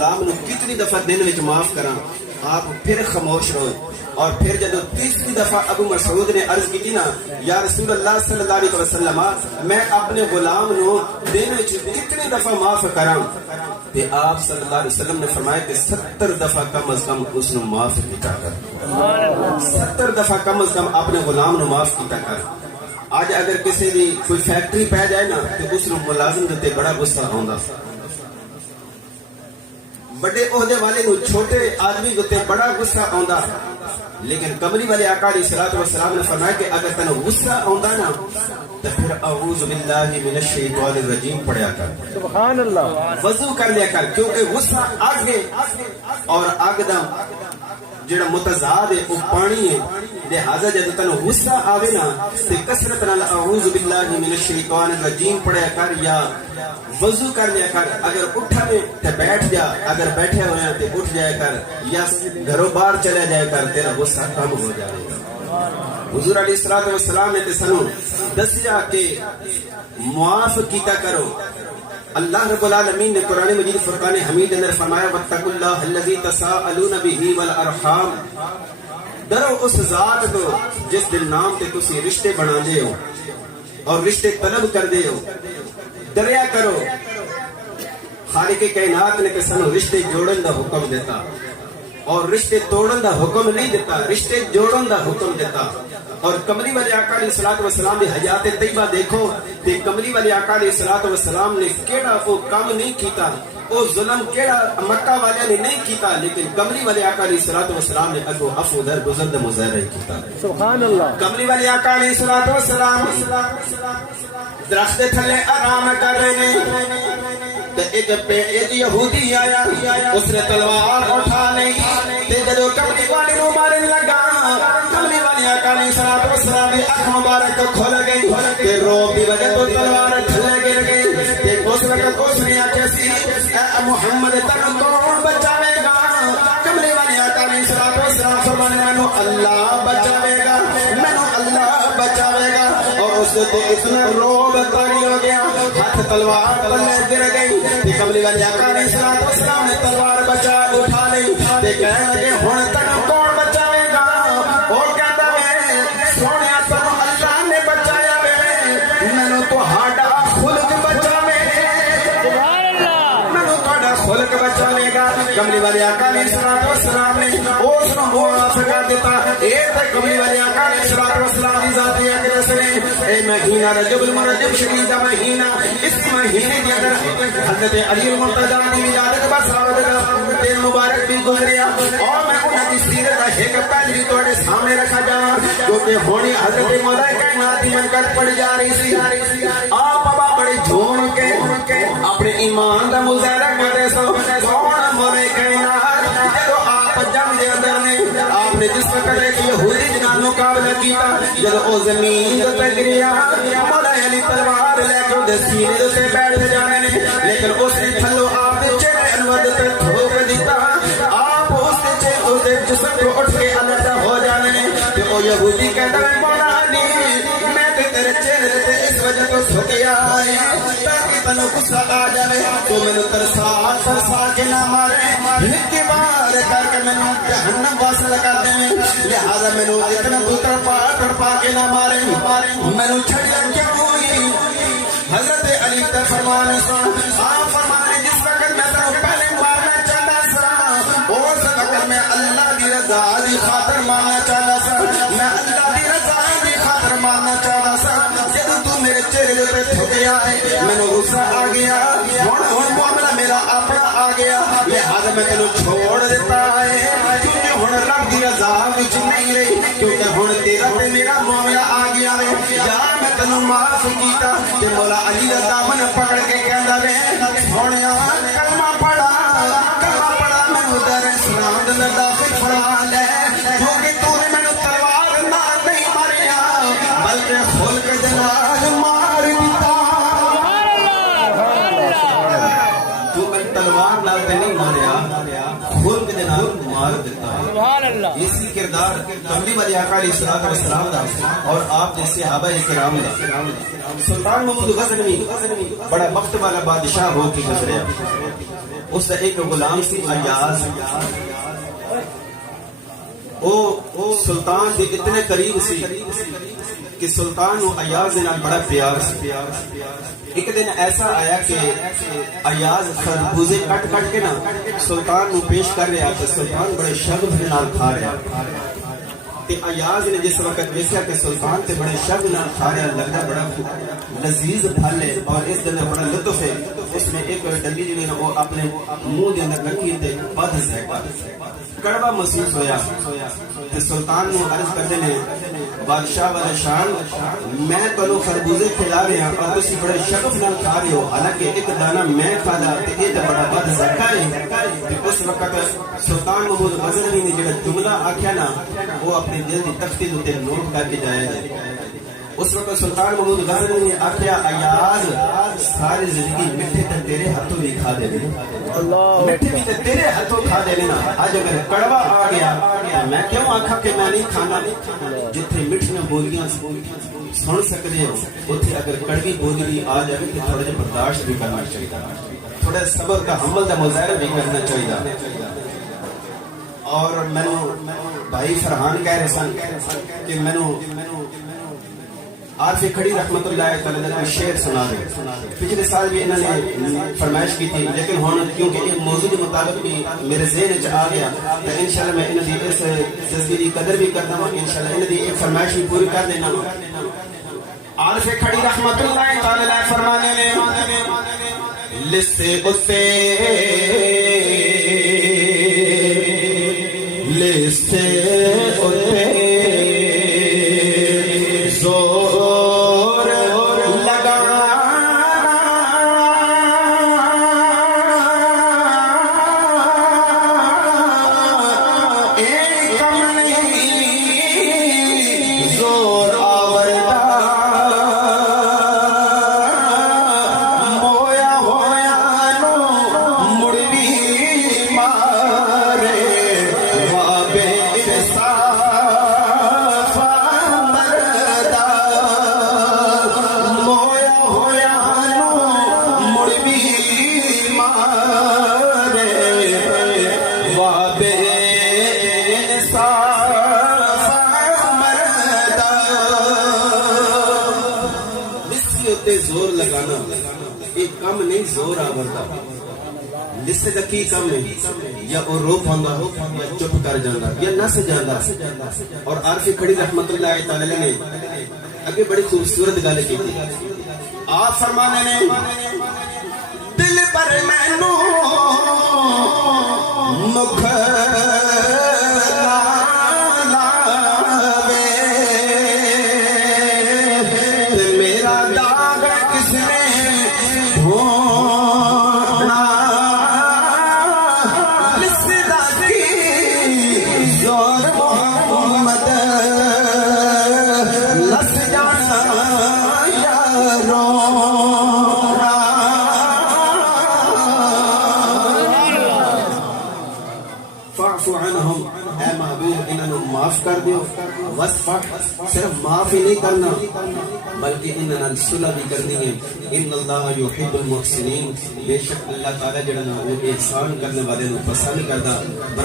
غلام نو کتنی دفعہ دن وچ معاف کراں؟ آپ پھر خاموش رہو. اور پھر جب تیسری دفعہ ابو مسعود نے عرض کی نا یا رسول اللہ صلی اللہ علیہ وسلم میں اپنے غلام نو دن وچ کتنی دفعہ معاف کراں؟ تے آپ صلی اللہ علیہ وسلم نے فرمایا کہ 70 دفعہ کم از کم اس نو معاف کیتا کر. 70 دفعہ کم از کم اپنے غلام نو معاف کیتا کر. آج اگر کسی بھی کوئی فیکٹری پہ جائے نا تو اس نو ملازم دے تے بڑا غصہ آوندا. بڑے عہدے والے نو چھوٹے آدمی دے تے بڑا غصہ آوندا. لیکن کملی والے آقا علیہ الصلوۃ والسلام نے فرمایا کہ اگر تنو غصہ آوندا نا تو پھر اعوذ باللہ من الشیطان الرجیم پڑھیا کر. سبحان اللہ. وضو کر لیا کر کیونکہ غصہ آگ ہے اور آگ دا جڑا متضاد ہے وہ پانی ہے. لہذا جب تنو غصہ آوے نا تے کثرت نال اعوذ باللہ من الشیطان الرجیم پڑھیا کر یا وضو کر لیا کر. اگر اٹھے تے بیٹھ جا, اگر بیٹھے ہوئے تے اٹھ جایا کر یا گھروں باہر چلے جایا کر, تیرا غصہ کم ہو جائے گا. حضور علیہ الصلوۃ والسلام نے تے سنو دسیا کہ معاف کیتا کرو. اللہ رب العالمین نے قرآن مجید فرقان حمید اندر فرمایا واتقوا اللہ الذی تساءلون به والارحام, ڈرو اس ذات کو جس دے نام تے تسی رشتے بنا دے ہو اور رشتے طلب کر دے ہو. ڈریا کرو. خالق کائنات نے تے سانو رشتے جوڑن دا حکم دیتا اور رشتے توڑن دا حکم نہیں دیتا, رشتے جوڑن دا حکم دیتا. اور کملی والے آقا علیہ الصلوۃ والسلام دی حیات طیبہ دیکھو تے کملی والے آقا علیہ الصلوۃ والسلام نے کیڑا وہ کام نہیں کیتا, وہ ظلم کیڑا مکہ والے نے نہیں کیتا, لیکن کملی والے آقا علیہ الصلوۃ والسلام نے اگو عفو در گزر مظاہرہ کیتا. سبحان اللہ. کملی والے آقا علیہ الصلوۃ والسلام درخت تھلے آرام کر رہے ہیں. ایک یہودی آیا, اس نے تلوار اٹھا لی تے جدو کملی والے نو مارن لگا کملی والے آقا علیہ الصلوۃ والسلام دی اکھ مبارک کھل گئی تے روب دی وجہ تو تلوار تھلے گر گئی. تے اس وقت اس نے آکھیا سی اے محمد تینوں کون بچاوے گا؟ کملی والے آقا علیہ الصلوۃ والسلام فرمانے مینوں اللہ بچاوے گا, مینوں اللہ بچاوے گا. اور اس تے اتنا روب تاری ہو گیا, ہاتھ تلوار پلے گر گئی. کملی والے آقا علیہ الصلوۃ والسلام نے تلوار بچا اٹھا لی تے کہنے لگے ہن تینوں کون بچاوے گا؟ وہ کہندا ہے سونیا تینوں اللہ نے بچایا وے, مینوں تہاڈا خلق بچاوے. سبحان اللہ. مینوں تہاڈا خلق بچاوے گا. کملی والے آقا علیہ الصلوۃ والسلام نے اس نو معاف کر دیتا. اے تے کملی والے آقا علیہ الصلوۃ والسلام دی ذات اقدس نے اے مہینہ رجب المرجب شریف دا مہینہ, اس مہینے دے اندر حضرت علی المرتضیٰ دی ولادت بساوت دا دن مبارک بھی گزریا. اور میں انہاں دی سیرت دا ایک پہلو تواڈے سامنے رکھا جاواں کیونکہ ہونی حضرت مولا کائنات دی منقرت پڑ جا رہی سی. آپ بابا بڑے جھوم کے اپنے ایمان دا مظاہرہ کرے سو سونا مولا کائنات. جدو آپ جنگ دے اندر نے آپ نے جس وقت ایک یہودی جناب مقابلہ کیتا, جدو او زمین تے گریا مولا علی تلوار لے کے اودے سینے تے بیٹھ جانے نے, لیکن اس نے تھلو آپ دے چہرے انور تے ٹھوک دیتا. آپ اس دے چہرے اس دے جسم کو اٹھ کے علیحدہ ہو جانے نے. تے او یہودی کہتا ہے مولا علی میں تے تیرے چہرے تے اس وجہ تو جھکیا ہے تاکہ تینوں غصہ آ جائے تو مینوں ترسا کے نہ مارے, نکی مار کر کے مینوں جہنم واصل کر دے. لہذا مینوں اتنا تو تڑپا کے نہ مارے, مینوں چھڑیا کیوں ہوئی؟ حضرت علی کا فرمان سن. آپ فرمانے جس وقت میں تینوں پہلے مارنا چاہتا سا اس وقت میں اللہ دی رضا دی خاطر مارنا چاہتا سا, میں اللہ دی رضا دی خاطر مارنا چاہتا سا. جب تو میرے چہرے پہ تھکیا ہے مینوں غصہ آ گیا, ہن معاملہ میرا اپنا آ گیا, لہذا میں تینوں چھوڑ دیتا ہے کیونکہ ہن رب دی رضا وچ نہیں رہی, کیونکہ ہن تیرا تے میرا معاملہ آ گیا ہے. یا میں تینوں معاف کیتا تے مولا علی دا دامن پکڑ کے کہندا وے سونیا کلمہ پڑھا مینوں در اسلام دے اندر داخل فرما لے, کیونکہ تو نے مینوں تلوار نال نہیں ماریا بلکہ خلق دے نال مار دیتا. تو میں تلوار نال تے نہیں ماریا خلق دے نال مار دیتا. سبحان اللہ. اسی کردار کملی والے آقا علیہ الصلوۃ والسلام دا اور آپ کے صحابہ کرام دا. سلطان محمود غزنوی بڑا وقت والا بادشاہ ہو کے گزریا. اس کا ایک غلام سی ایاز، وہ سلطان کے اتنے قریب سی کہ سلطان نو ایاز دے نال بڑا پیار سی۔ ایک دن ایسا آیا کہ ایاز خربوزے کٹ کٹ کے نا سلطان نو پیش کر رہا تو سلطان بڑے شغف نال کھا رہا، تے ایاز نے جس وقت دیکھا کہ سلطان تے بڑے شغف نال کھا رہا، لگتا بڑا لذیذ پھل ہے اور اس دن بڑا لطف ہے، اس نے ایک ڈلی جو ہے وہ اپنے منہ دے اندر رکھی تے بد ذائقہ کڑوا محسوس ہویا تے سلطان نو عرض کرتے نے بادشاہ والا شان، میں تانوں خربوزے کھلا رہا اور تسی بڑے شغف نال کھا رہے ہو، حالانکہ ایک دانہ میں کھادا تے یہ تے بڑا بد ذائقہ ہے۔ تے اس وقت سلطان محمود غزنوی نے جڑا جملہ آکھیا نا وہ اپنے دل دی تختی تے نوٹ کر کے جایا ہے۔ اس وقت سلطان محمود غزنوی نے آکھیا ایاز ساری زندگی میٹھے تے تیرے ہاتھوں بھی کھا دے میٹھے بھی تے تیرے ہاتھوں کھا دے نا، آج اگر کڑوا آ گیا میں کیوں آکھا کہ میں نہیں کھانا؟ جتھے میٹھیاں بولیاں سن سکتے ہو اتنے اگر کڑوی بولی آ جائے تو تھوڑا جہا برداشت بھی کرنا چاہیے، تھوڑا صبر کا حمل کا مظاہرہ بھی کرنا چاہیے۔ اور مینو بھائی فرحان کہہ رہے سن کہ مینو عارف کھڑی رحمت اللہ تعالی کا شعر سنا دے، پچھلے سال بھی انہوں نے فرمائش کی تھی، لیکن ہوں کیونکہ ایک موضوع کے مطابق بھی میرے ذہن آ گیا تو انشاءاللہ میں انہوں نے اس جذبے کی قدر بھی کرنا ہوں، انشاءاللہ انہوں نے ایک فرمائش بھی پوری کر دینا ہوں۔ عارف کھڑی رحمت اللہ تعالی فرمانے نے لسے اسے لسے اسے زور لگانا ایک کم نہیں، زور آوردا لسے دا کی کم ہے، یا وہ رو پاؤندا یا چپ کر جاندا یا نس جاندا۔ اور عارف کھڑی رحمت اللہ تعالی نے اگے بڑی خوبصورت گل کی تھی، آپ فرمانے نے دل پر مینوں مکھ معاف کر دیو، وصفح صرف معاف ہی نہیں کرنا بلکہ انہاں نال صلح بھی کرنی ہے۔ ان اللہ یحب المحسنین، بے شک اللہ تعالی جڑا نا وہ احسان کرنے والے نو پسند کردا۔